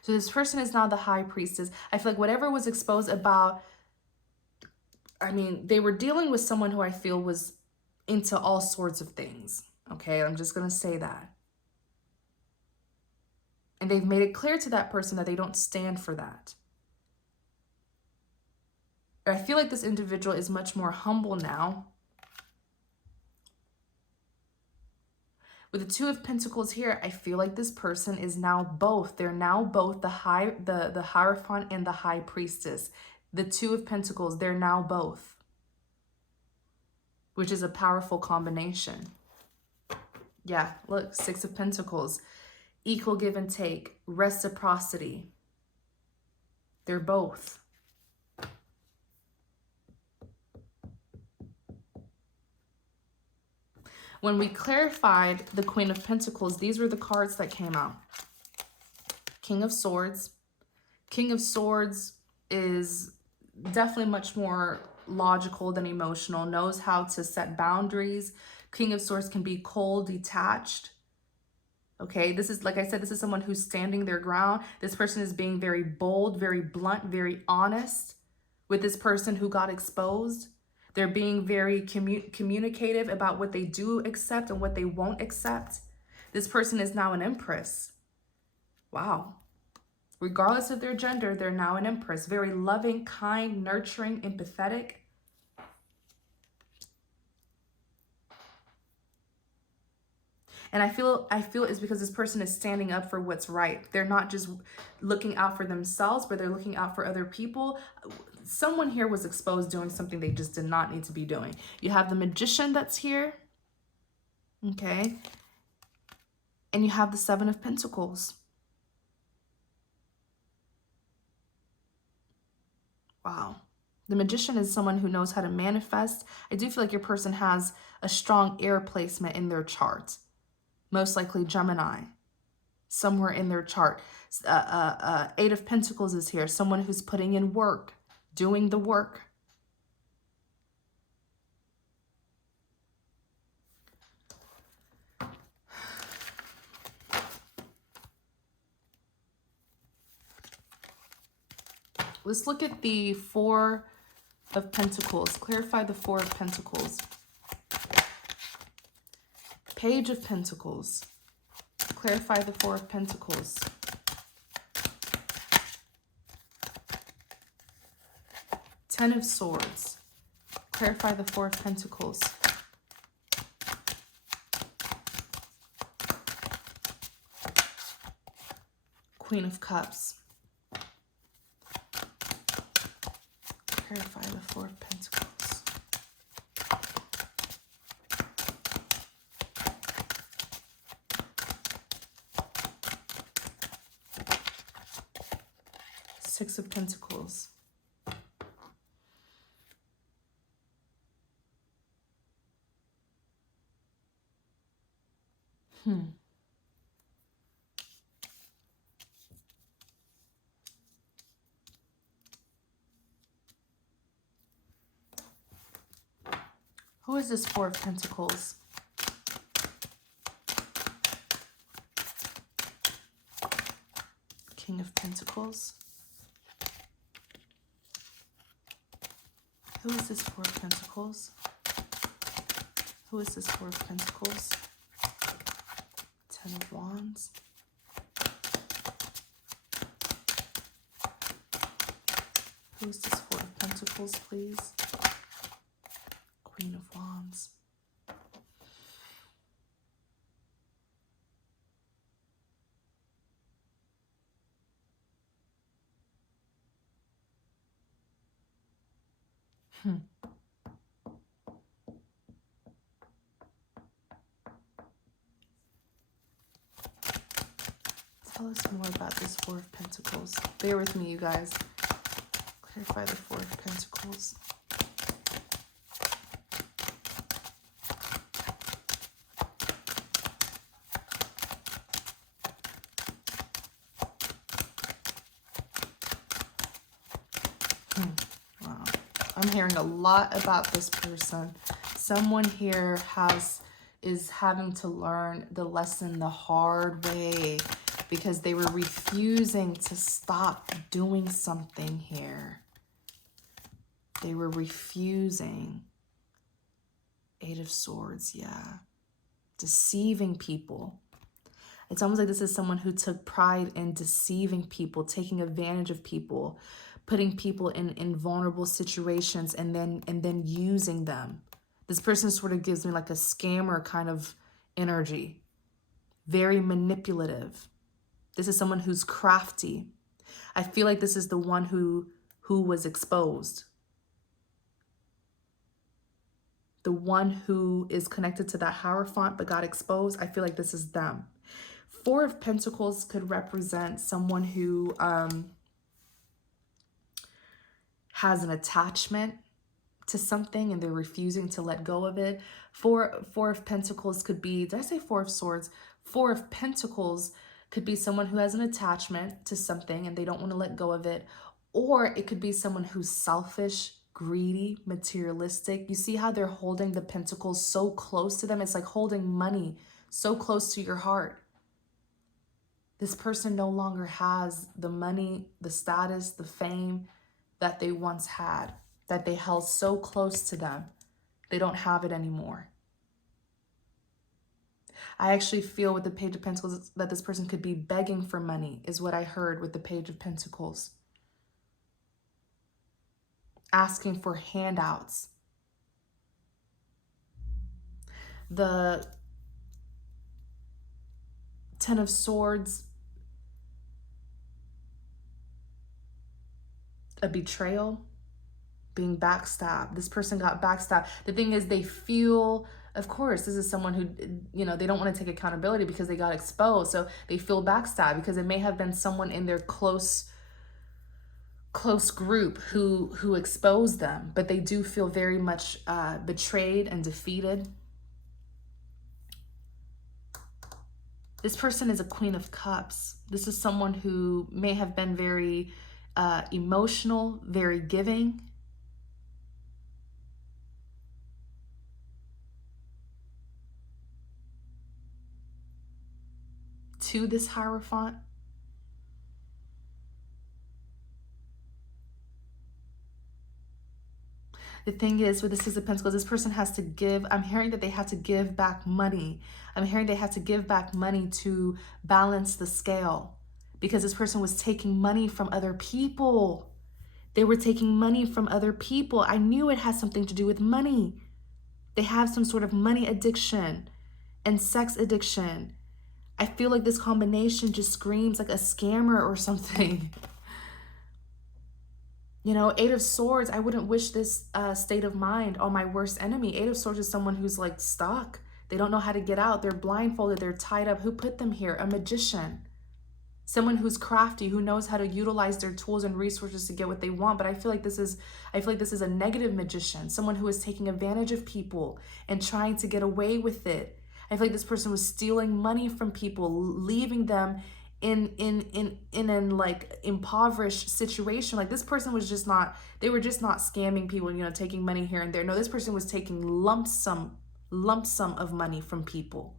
So this person is now the High Priestess. I feel like whatever was exposed about, I mean, they were dealing with someone who I feel was into all sorts of things. Okay, I'm just going to say that. And they've made it clear to that person that they don't stand for that. I feel like this individual is much more humble now. With the Two of Pentacles here, I feel like this person is now both. They're now both the Hierophant and the High Priestess. The Two of Pentacles, they're now both. Which is a powerful combination. Yeah, look, Six of Pentacles. Equal give and take. Reciprocity. They're both. When we clarified the Queen of Pentacles, these were the cards that came out. King of Swords. King of Swords is definitely much more logical than emotional, knows how to set boundaries. King of Swords can be cold, detached. Okay, this is, like I said, this is someone who's standing their ground. This person is being very bold, very blunt, very honest with this person who got exposed. They're being very communicative about what they do accept and what they won't accept. This person is now an Empress. Wow. Regardless of their gender, they're now an Empress. Very loving, kind, nurturing, empathetic. And I feel it's because this person is standing up for what's right. They're not just looking out for themselves, but they're looking out for other people. Someone here was exposed doing something they just did not need to be doing. You have the Magician that's here. Okay. And you have the Seven of Pentacles. Wow. The Magician is someone who knows how to manifest. I do feel like your person has a strong air placement in their chart. Most likely Gemini, somewhere in their chart. Eight of Pentacles is here. Someone who's putting in work, doing the work. Let's look at the Four of Pentacles. Clarify the Four of Pentacles. Page of Pentacles. Clarify the Four of Pentacles. Ten of Swords. Clarify the Four of Pentacles. Queen of Cups. Clarify the Four of Pentacles. Six of Pentacles. Who is this Four of Pentacles? King of Pentacles. Who is this Four of Pentacles? Who is this Four of Pentacles? Ten of Wands. Who is this Four of Pentacles, please? Queen of Wands. Tell us more about this Four of Pentacles. Bear with me, you guys. Clarify the Four of Pentacles. Wow. I'm hearing a lot about this person. Someone here is having to learn the lesson the hard way because they were refusing to stop doing something here. They were refusing. Eight of Swords, yeah. Deceiving people. It's almost like this is someone who took pride in deceiving people, taking advantage of people, putting people in vulnerable situations and then using them. This person sort of gives me like a scammer kind of energy. Very manipulative. This is someone who's crafty. I feel like this is the one who was exposed. The one who is connected to that Hierophant but got exposed. I feel like this is them. Four of Pentacles could represent someone who has an attachment, to something and they're refusing to let go of it. Four of Pentacles could be, did I say Four of Swords? Four of Pentacles could be someone who has an attachment to something and they don't want to let go of it. Or it could be someone who's selfish, greedy, materialistic. You see how they're holding the pentacles so close to them? It's like holding money so close to your heart. This person no longer has the money, the status, the fame that they once had, that they held so close to them. They don't have it anymore. I actually feel with the Page of Pentacles that this person could be begging for money, is what I heard with the Page of Pentacles. Asking for handouts. The Ten of Swords, a betrayal, being backstabbed. This person got backstabbed. The thing is, they feel, of course, this is someone who, you know, they don't want to take accountability because they got exposed. So they feel backstabbed because it may have been someone in their close group who exposed them, but they do feel very much betrayed and defeated. This person is a Queen of Cups. This is someone who may have been very emotional, very giving. To this Hierophant. The thing is, with the Six of Pentacles, this person has to give. I'm hearing that they have to give back money. I'm hearing they have to give back money to balance the scale, because this person was taking money from other people. They were taking money from other people. I knew it has something to do with money. They have some sort of money addiction and sex addiction. I feel like this combination just screams like a scammer or something. You know, Eight of Swords, I wouldn't wish this state of mind on my worst enemy. Eight of Swords is someone who's like stuck. They don't know how to get out. They're blindfolded. They're tied up. Who put them here? A magician. Someone who's crafty, who knows how to utilize their tools and resources to get what they want. But I feel like this is a negative magician. Someone who is taking advantage of people and trying to get away with it. I feel like this person was stealing money from people, leaving them in an like impoverished situation. Like this person was just not, they were just not scamming people, you know, taking money here and there. No, this person was taking lump sum of money from people,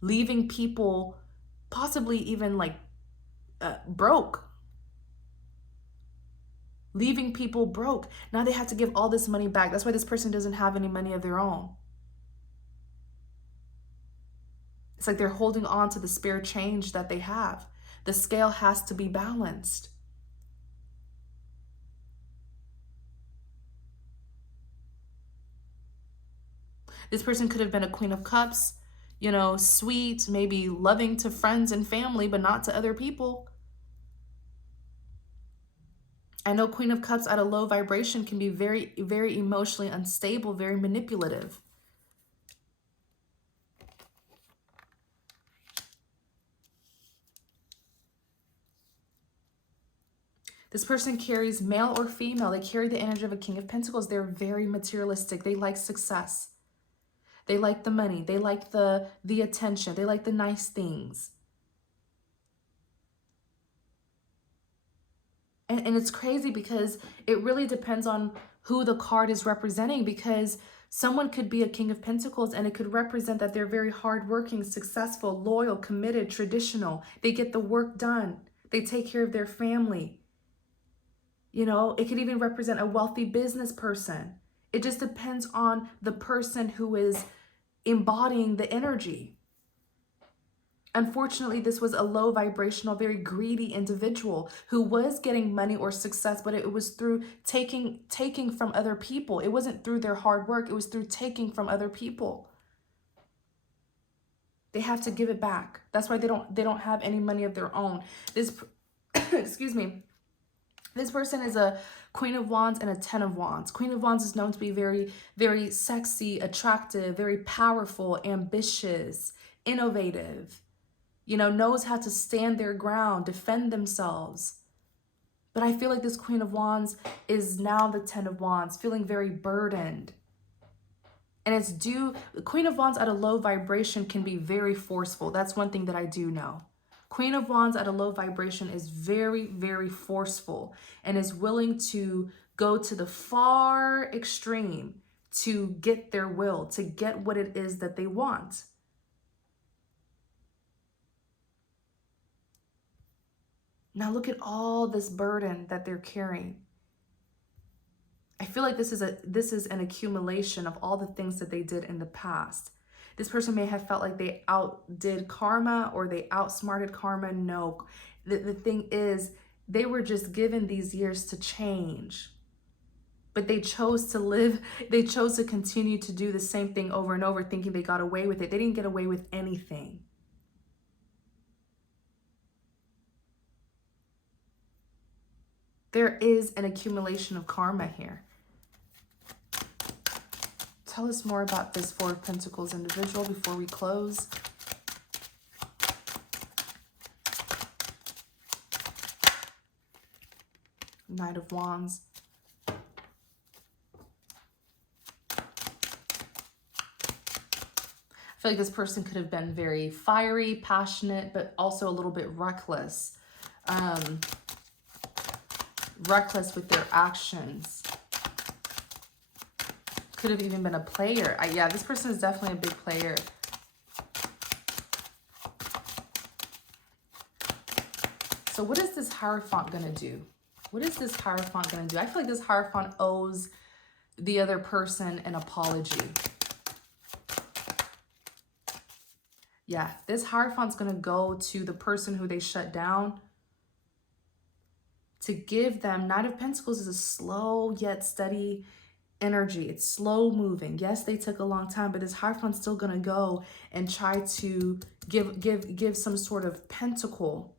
leaving people possibly even like broke, leaving people broke. Now they have to give all this money back. That's why this person doesn't have any money of their own. It's like they're holding on to the spare change that they have. The scale has to be balanced. This person could have been a Queen of Cups, you know, sweet, maybe loving to friends and family, but not to other people. I know Queen of Cups at a low vibration can be very, very emotionally unstable, very manipulative. This person carries, male or female, they carry the energy of a King of Pentacles. They're very materialistic. They like success. They like the money. They like the attention. They like the nice things. And it's crazy because it really depends on who the card is representing, because someone could be a King of Pentacles and it could represent that they're very hardworking, successful, loyal, committed, traditional. They get the work done. They take care of their family. You know, it could even represent a wealthy business person. It just depends on the person who is embodying the energy. Unfortunately, this was a low vibrational, very greedy individual who was getting money or success, but it was through taking from other people. It wasn't through their hard work. It was through taking from other people. They have to give it back. That's why they don't have any money of their own. This, excuse me. This person is a Queen of Wands and a Ten of Wands. Queen of Wands is known to be very, very sexy, attractive, very powerful, ambitious, innovative. You know, knows how to stand their ground, defend themselves. But I feel like this Queen of Wands is now the 10 of Wands, feeling very burdened. And it's due, Queen of Wands at a low vibration can be very forceful. That's one thing that I do know. Queen of Wands at a low vibration is very, very forceful and is willing to go to the far extreme to get their will, to get what it is that they want. Now look at all this burden that they're carrying. I feel like this is an accumulation of all the things that they did in the past. This person may have felt like they outdid karma or they outsmarted karma. No, the thing is, they were just given these years to change. But they chose to live, they chose to continue to do the same thing over and over, thinking they got away with it. They didn't get away with anything. There is an accumulation of karma here. Tell us more about this Four of Pentacles individual before we close. Knight of Wands. I feel like this person could have been very fiery, passionate, but also a little bit reckless. Reckless with their actions. Could have even been a player. Yeah, this person is definitely a big player. So what is this Hierophant going to do? What is this Hierophant going to do? I feel like this Hierophant owes the other person an apology. Yeah, this Hierophant's going to go to the person who they shut down to give them. Knight of Pentacles is a slow yet steady energy. It's slow moving. Yes, they took a long time, but this Hierophant's still going to go and try to give some sort of pentacle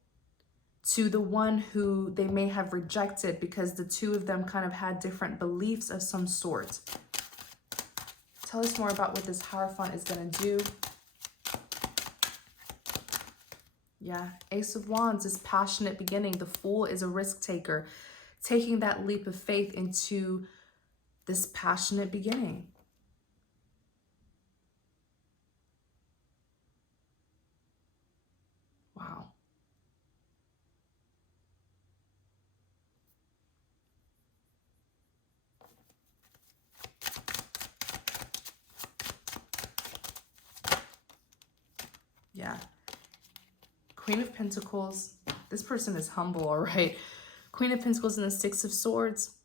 to the one who they may have rejected because the two of them kind of had different beliefs of some sort. Tell us more about what this Hierophant is going to do. Yeah, Ace of Wands is passionate beginning. The Fool is a risk taker, taking that leap of faith into this passionate beginning. Wow. Yeah. Queen of Pentacles. This person is humble, all right. Queen of Pentacles and the Six of Swords.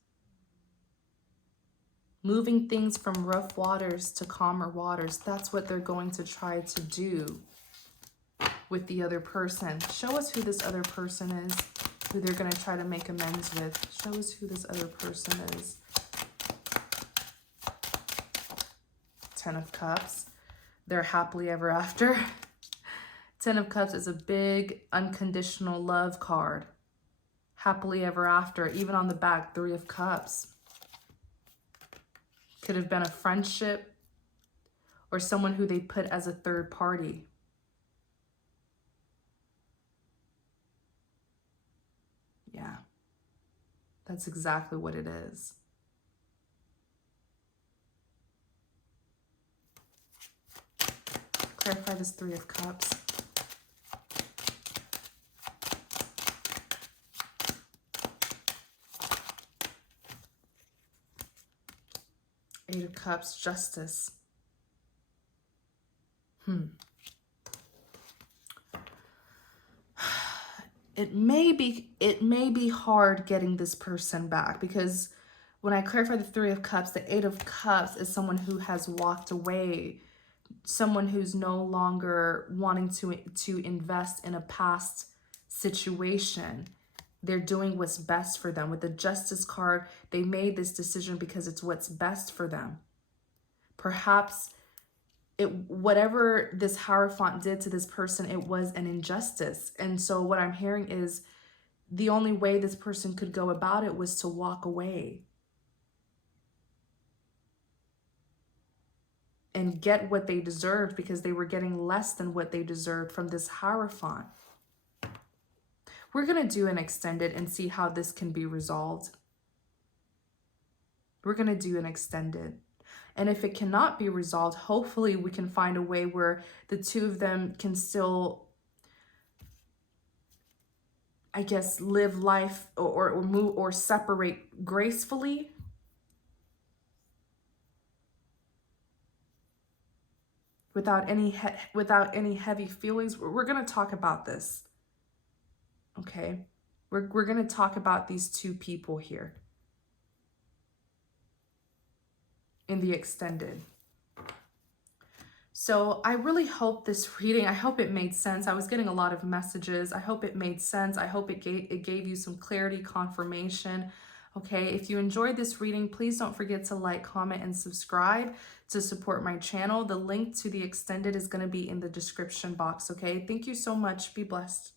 Moving things from rough waters to calmer waters. That's what they're going to try to do with the other person. Show us who this other person is, who they're going to try to make amends with. Show us who this other person is. Ten of Cups. They're happily ever after. Ten of Cups is a big unconditional love card. Happily ever after. Even on the back, Three of Cups. Could have been a friendship or someone who they put as a third party. Yeah, that's exactly what it is. Clarify this Three of Cups. Eight of Cups, Justice. It may be hard getting this person back, because when I clarify the Three of Cups, the Eight of Cups is someone who has walked away, someone who's no longer wanting to invest in a past situation. They're doing what's best for them. With the Justice card, they made this decision because it's what's best for them. Perhaps whatever this Hierophant did to this person, it was an injustice. And so what I'm hearing is the only way this person could go about it was to walk away and get what they deserved, because they were getting less than what they deserved from this Hierophant. We're going to do an extended and see how this can be resolved. We're going to do an extended. And if it cannot be resolved, hopefully we can find a way where the two of them can still, I guess, live life or move or separate gracefully. Without any heavy feelings. We're going to talk about this. Okay? We're going to talk about these two people here in the extended. So I really hope this reading, I hope it made sense. I was getting a lot of messages. I hope it made sense. I hope it gave you some clarity, confirmation. Okay, if you enjoyed this reading, please don't forget to like, comment, and subscribe to support my channel. The link to the extended is going to be in the description box. Okay, thank you so much. Be blessed.